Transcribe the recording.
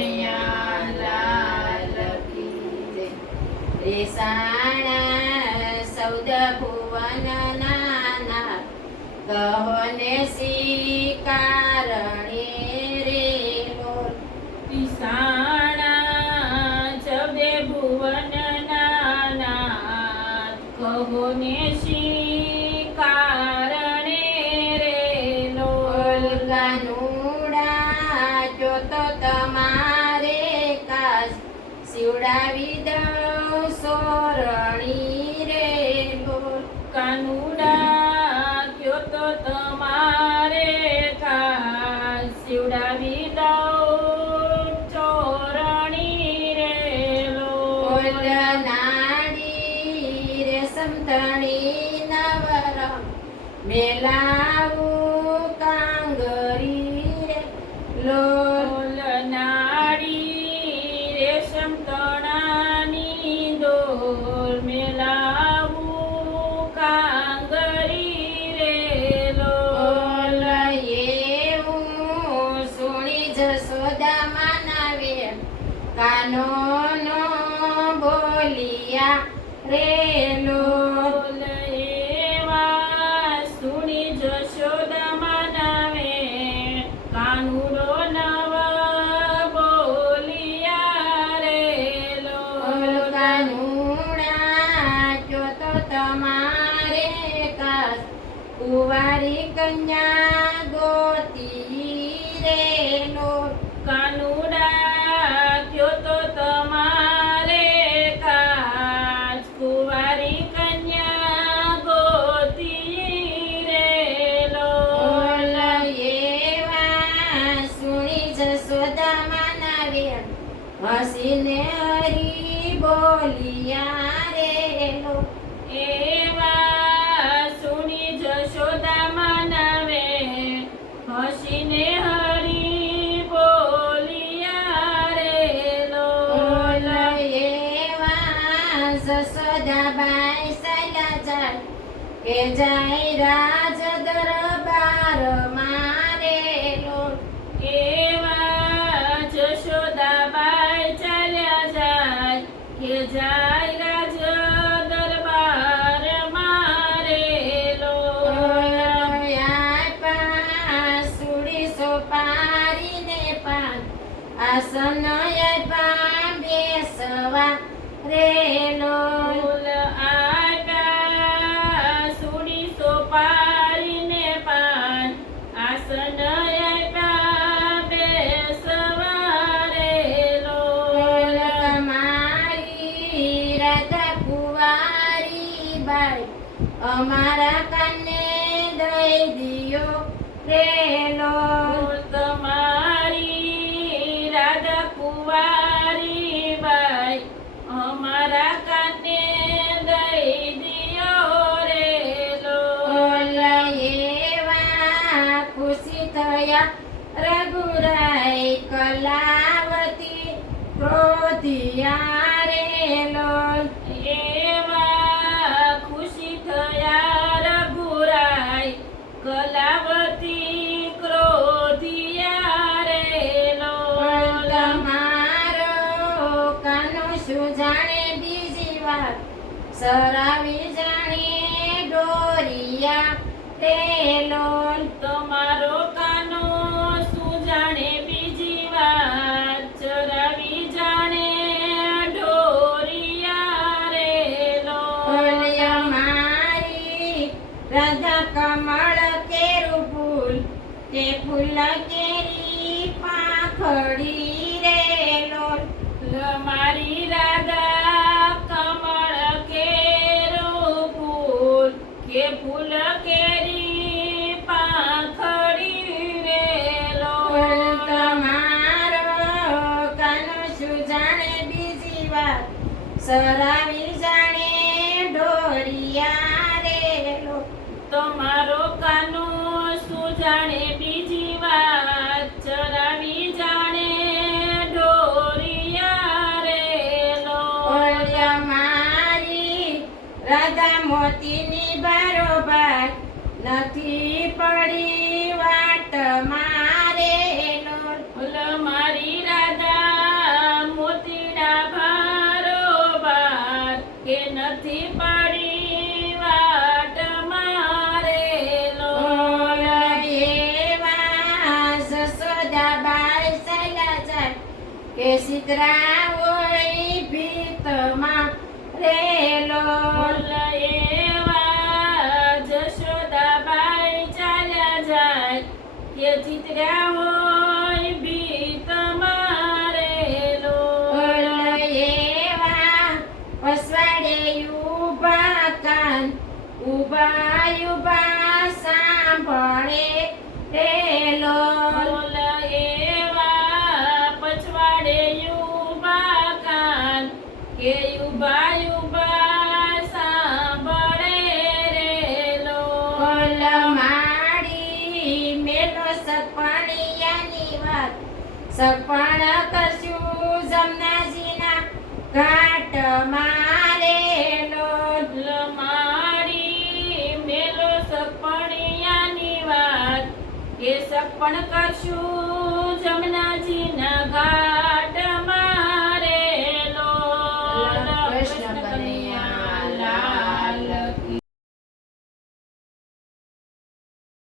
કનૈયા લાલ. રેસાણા સૌદ ભુવન નાના કહો ને શિકારણે શિવડાવી દઉં સોરણી રે કાનુડા કયો તો તમારે ખા શિવડાવી દઉં ચોરણી રે નાડી રેશમ તણી નવરમ મેલાવું કાનો નો બોલિયા રે લોલ એવા સુણી જશોદા માનવે કાનુડો નવ બોલિયા રે લોલ કાનુડા જો તો તમારે કાસ કુંવારી કન્યા ગોતી હસીને હરી બોલિયા રે એવા સુની જશોદા મનાવે હસીને હરી બોલિયા રે લોલ એવા જશોદાબાઈ સૈલા જાય કે જાય રાજ રાધા કુવારી બાઈ અમારા રઘુરાય કલાવતી ક્રોધિયા રે લોલ. એવા ખુશી થયા રઘુરાય કલાવતી ક્રોધિયા રે લોલ. તમારો કાનો શું જાણે બીજી વાત? સરાવી જાણે ડોરિયા રે લોલ. તમારો કાનો કેરી પાંખડી રે લોલ મારી રાધા કમળ કેરો ફૂલ. કે ફૂલ કેરી પાંખડી રે લોલ તમારો કાનો શું જાણે બીજી વાત? સરાવી જાણે ડોરિયા રે લોલ તમારો કાનો રાધા મોતીની બારોબાર નથી પડી વાત મારે લોલ મારી રાધા મોતીના બારોબાર કે નથી પડી વાત મારે લોલ એવા સસોદાબાઈ સૈલા જાય કે સિદ્રા હોય ભીતમાં બોલ એવા જશોદાબાઈ ચાલ્યા જાય. કે ચિત્ર્યા હોય ભીત મારેલો. ઓલ એવા પસવાડે ઊભા કાન ઊભા ઊભા સાંભળે રેલો સપણ કશું જમનાજીના ઘાટ મારેલો લમાડી મેલો સપણિયાની વાત. કે સપણ કરશું ઘાટ